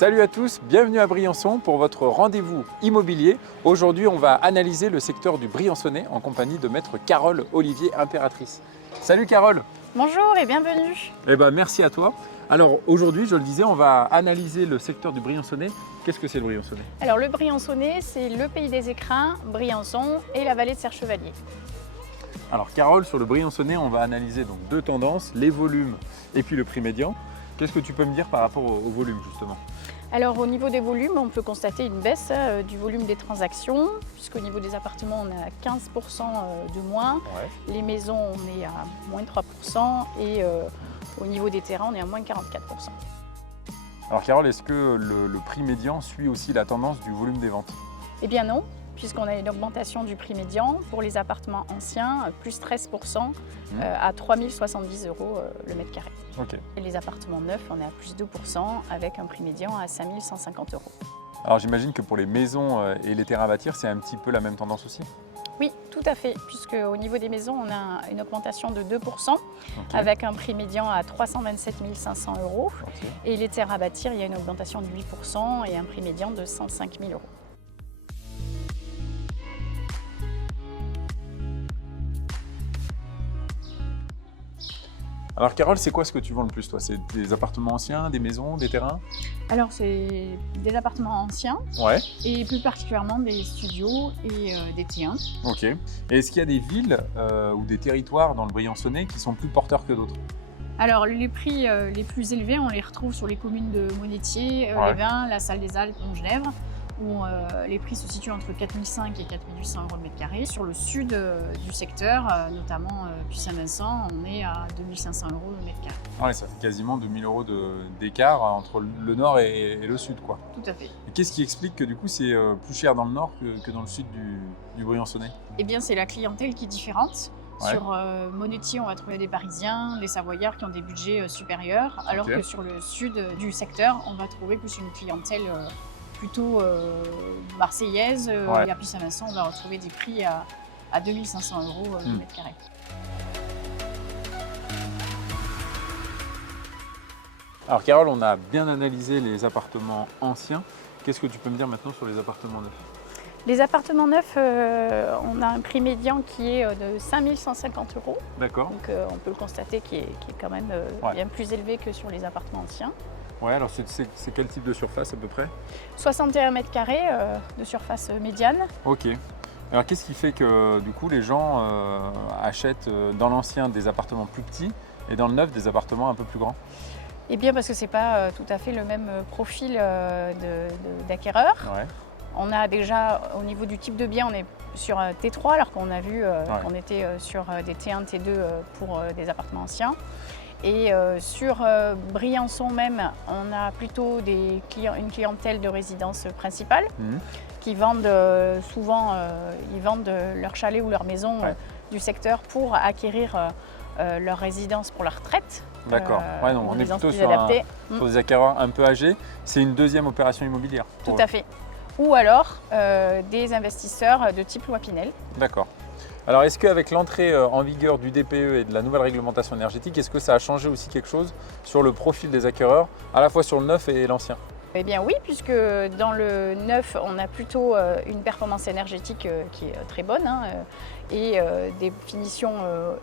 Salut à tous, bienvenue à Briançon pour votre rendez-vous immobilier. Aujourd'hui, on va analyser le secteur du Briançonnais en compagnie de maître Carole Olivier Impératrice. Salut Carole. Bonjour et bienvenue. Merci à toi. Alors aujourd'hui, je le disais, on va analyser le secteur du Briançonnais. Qu'est-ce que c'est le Briançonnais? Alors le Briançonnais, c'est le pays des écrins, Briançon et la vallée de Serre-Chevalier. Alors Carole, sur le Briançonnais, on va analyser donc deux tendances, les volumes et puis le prix médian. Qu'est-ce que tu peux me dire par rapport au volume justement? Alors au niveau des volumes, on peut constater une baisse du volume des transactions, puisqu'au niveau des appartements, on est à 15% de moins. Ouais. Les maisons, on est à moins de 3% et au niveau des terrains, on est à moins de 44%. Alors Carole, est-ce que le prix médian suit aussi la tendance du volume des ventes? Eh bien non, puisqu'on a une augmentation du prix médian pour les appartements anciens, plus 13% à 3 070 € le mètre carré. Ok. Et les appartements neufs, on est à plus 2% avec un prix médian à 5 150 €. Alors j'imagine que pour les maisons et les terrains à bâtir, c'est un petit peu la même tendance aussi? Oui, tout à fait, puisque au niveau des maisons, on a une augmentation de 2% avec un prix médian à 327 500 €. Ok. Et les terrains à bâtir, il y a une augmentation de 8% et un prix médian de 105 000 €. Alors Carole, c'est quoi ce que tu vends le plus toi? C'est des appartements anciens, des maisons, des terrains? Alors, c'est des appartements anciens Ouais. et plus particulièrement des studios et des T1. Ok. Et est-ce qu'il y a des villes ou des territoires dans le Briançonnais qui sont plus porteurs que d'autres? Alors, les prix les plus élevés, on les retrouve sur les communes de Monétier, Ouais. Les Vins, la Salle des Alpes, Montgenèvre, où les prix se situent entre 4 500 et 4 800 € le mètre carré. Sur le sud du secteur, notamment Puy-Saint-Vincent, on est à 2 500 € le mètre carré. Ouais, ça fait quasiment 2000 € d'écart entre le nord et le sud, quoi. Tout à fait. Et qu'est-ce qui explique que du coup c'est plus cher dans le nord que dans le sud du Briançonnais? Eh bien, c'est la clientèle qui est différente. Ouais. Sur Monétier, on va trouver des Parisiens, des Savoyards qui ont des budgets supérieurs, alors Ok. que sur le sud du secteur, on va trouver plus une clientèle plutôt marseillaise. Ouais. Et à Puy-Saint-Vincent, on va retrouver des prix à 2 500 € le mètre carré. Alors Carole, on a bien analysé les appartements anciens. Qu'est-ce que tu peux me dire maintenant sur les appartements neufs? Les appartements neufs, on a un prix médian qui est de 5 150 €. D'accord. Donc on peut le constater qui est quand même Ouais. bien plus élevé que sur les appartements anciens. Ouais, alors c'est quel type de surface à peu près? 61 mètres carrés de surface médiane. Ok. Alors qu'est-ce qui fait que du coup les gens achètent dans l'ancien des appartements plus petits et dans le neuf des appartements un peu plus grands? Eh bien parce que ce n'est pas tout à fait le même profil d'acquéreur. Ouais. On a déjà, au niveau du type de bien, on est sur un T3 alors qu'on a vu qu'on était sur des T1, T2 pour des appartements anciens. Et sur Briançon même, on a plutôt une clientèle de résidence principale qui vendent souvent ils vendent leur chalet ou leur maison du secteur pour acquérir leur résidence pour la retraite. D'accord. Ouais, donc on est plutôt sur des acquéreurs un peu âgés. C'est une deuxième opération immobilière. Tout à fait. Ou alors des investisseurs de type loi Pinel. D'accord. Alors est-ce qu'avec l'entrée en vigueur du DPE et de la nouvelle réglementation énergétique, est-ce que ça a changé aussi quelque chose sur le profil des acquéreurs, à la fois sur le neuf et l'ancien? Eh bien oui, puisque dans le neuf, on a plutôt une performance énergétique qui est très bonne et des finitions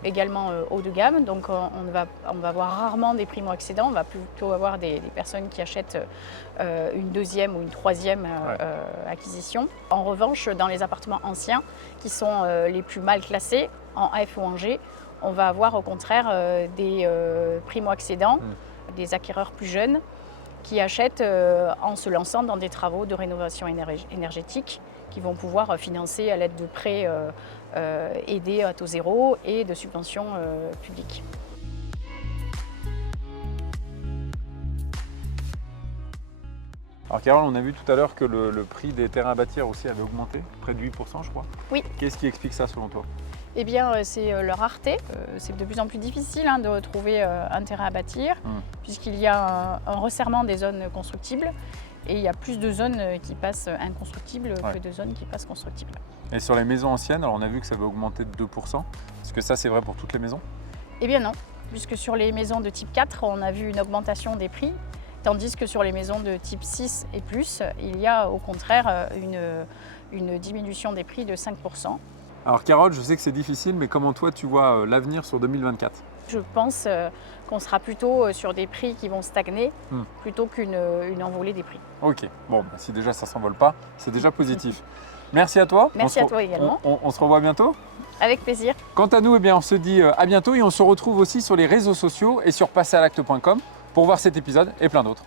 également haut de gamme. Donc on va voir rarement des primo-accédants, on va plutôt avoir des personnes qui achètent une deuxième ou une troisième acquisition. En revanche, dans les appartements anciens, qui sont les plus mal classés, en F ou en G, on va avoir au contraire des primo-accédants, des acquéreurs plus jeunes, qui achètent en se lançant dans des travaux de rénovation énergétique qui vont pouvoir financer à l'aide de prêts aidés à taux zéro et de subventions publiques. Alors Carole, on a vu tout à l'heure que le prix des terrains à bâtir aussi avait augmenté, près de 8% je crois. Oui. Qu'est-ce qui explique ça selon toi? Eh bien, c'est leur rareté. C'est de plus en plus difficile de retrouver un terrain à bâtir, puisqu'il y a un resserrement des zones constructibles et il y a plus de zones qui passent inconstructibles que de zones qui passent constructibles. Et sur les maisons anciennes, alors on a vu que ça avait augmenté de 2%. Est-ce que ça c'est vrai pour toutes les maisons? Eh bien non, puisque sur les maisons de type 4, on a vu une augmentation des prix Tandis que sur les maisons de type 6 et plus, il y a au contraire une diminution des prix de 5%. Alors Carole, je sais que c'est difficile, mais comment toi tu vois l'avenir sur 2024? Je pense qu'on sera plutôt sur des prix qui vont stagner plutôt qu'une envolée des prix. Ok, bon, si déjà ça ne s'envole pas, c'est déjà positif. Merci à toi. Merci à toi également. On se revoit bientôt. Avec plaisir. Quant à nous, eh bien, on se dit à bientôt et on se retrouve aussi sur les réseaux sociaux et sur passeralacte.com pour voir cet épisode et plein d'autres.